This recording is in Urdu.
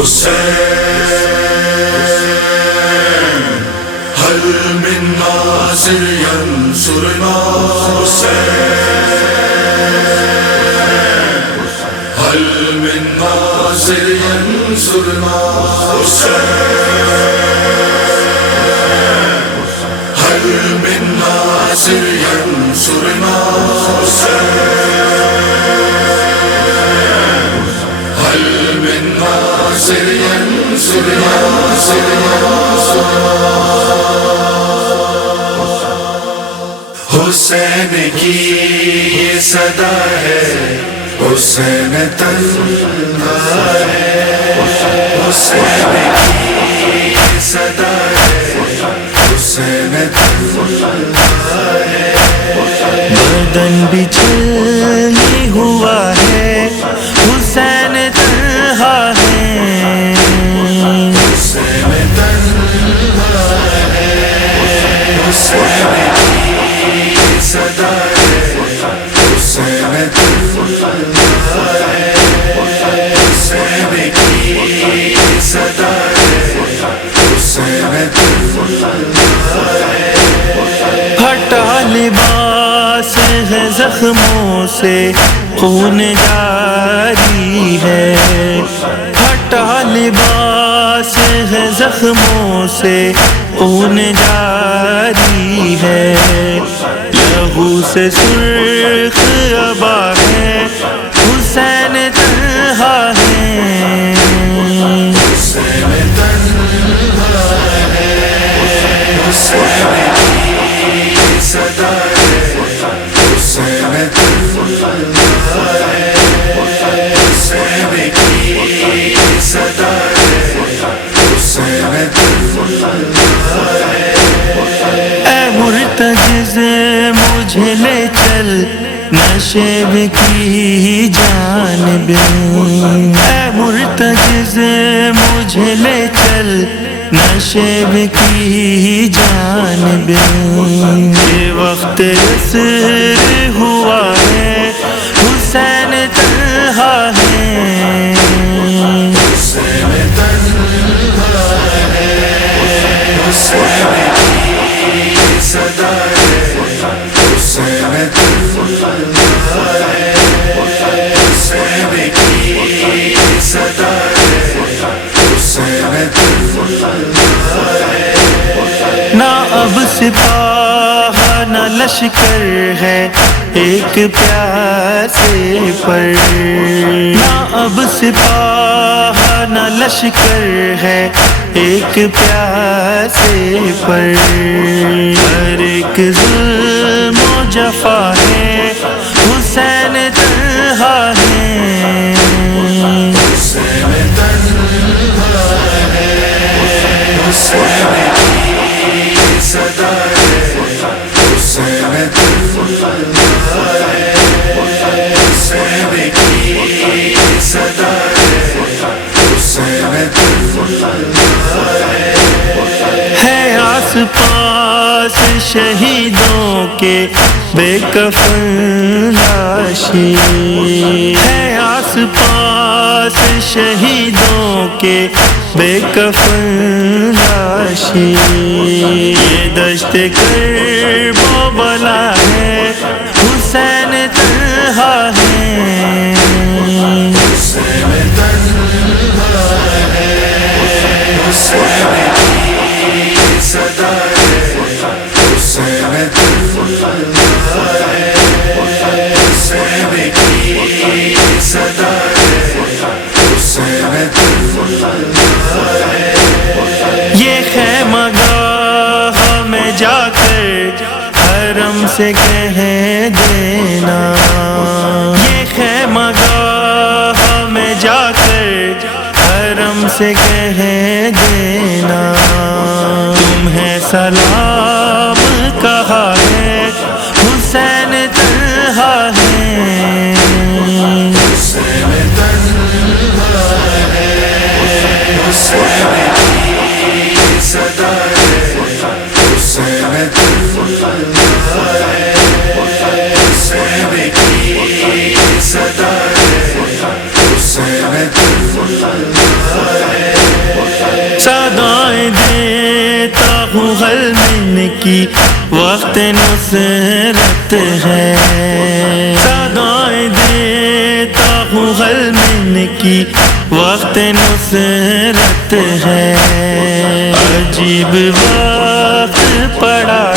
حسین هل من ناصر ينصرنا حسین هل من ناصر ينصرنا حسین هل من ناصر ينصرنا حسین کی یہ صدا ہے، حسین تنہا ہے، حسین کی یہ صدا ہے، حسین تنہا ہے، بدن بچھلنے ہوا ہے، حسین تنہا ہے، حسین تنہا ہے، حسین کی یہ صدا ہے، حسین تنہا ہے، حسین کی یہ صدا ہے، حسین تنہا ہے، پھٹا لباس ہے زخموں سے خون جاری ہے، پھٹا لباس ہے زخموں سے خون جاری ہے، لہو سے سرخ عبا ہے، حسین تنہا ہے، حسین تنہا ہے، حسین کی یہ صدا ہے، حسین تنہا ہے، حسین کی یہ صدا ہے، حسین تنہا ہے، اے مرتجز مجھے لے چل نشیب کی جانب، اے مرتجز مجھے لے چل نشیب کی جانب، یہ وقت عصر ہوا ہے، حسین تنہا ہے، حسین تنہا ہے، حسین کی یہ صدا ہے، حسین تنہا ہے، حسین کی یہ صدا ہے، حسین تنہا ہے، نہ اب سپاہ نہ لشکر ہے ایک پیاسے پر، نہ اب سپاہ نہ لشکر ہے ایک پیاسے پر، ہر ایک ظلم و جفا ہے، حسین تنہا ہے، حسین تنہا ہے، حسین کی یہ صدا ہے، حسین تنہا ہے، حسین کی یہ صدا ہے، حسین تنہا ہے آس پاس شہیدوں کے بے کفن لاشیں، ہے آس پاس شہیدوں کے بے کفن لاشیں، یہ دشت کرب و بلا ہے، حسین تنہا ہے، حسین تنہا ہے، حسین کی یہ صدا ہے، حسین تنہا ہے، حسین کی یہ صدا ہے، حسین تنہا ہے، یہ خیمہ گاہ میں جا کر حرم سے کہہ دینا، یہ خیمہ گاہ میں جا کر حرم سے کہہ دینا، تمہیں سلام کہا ہے، حسین تنہا ہے، حسین تنہا ہے، حسین کی یہ صدا ہے، حسین تنہا ہے، حسین کی یہ صدا ہے، حسین تنہا صدائیں دیتا ہوں غلمن کی وقت نصرت ہے، صدائیں دیتا ہوں غلمن کی وقت نصرت ہے، عجیب وقت پڑا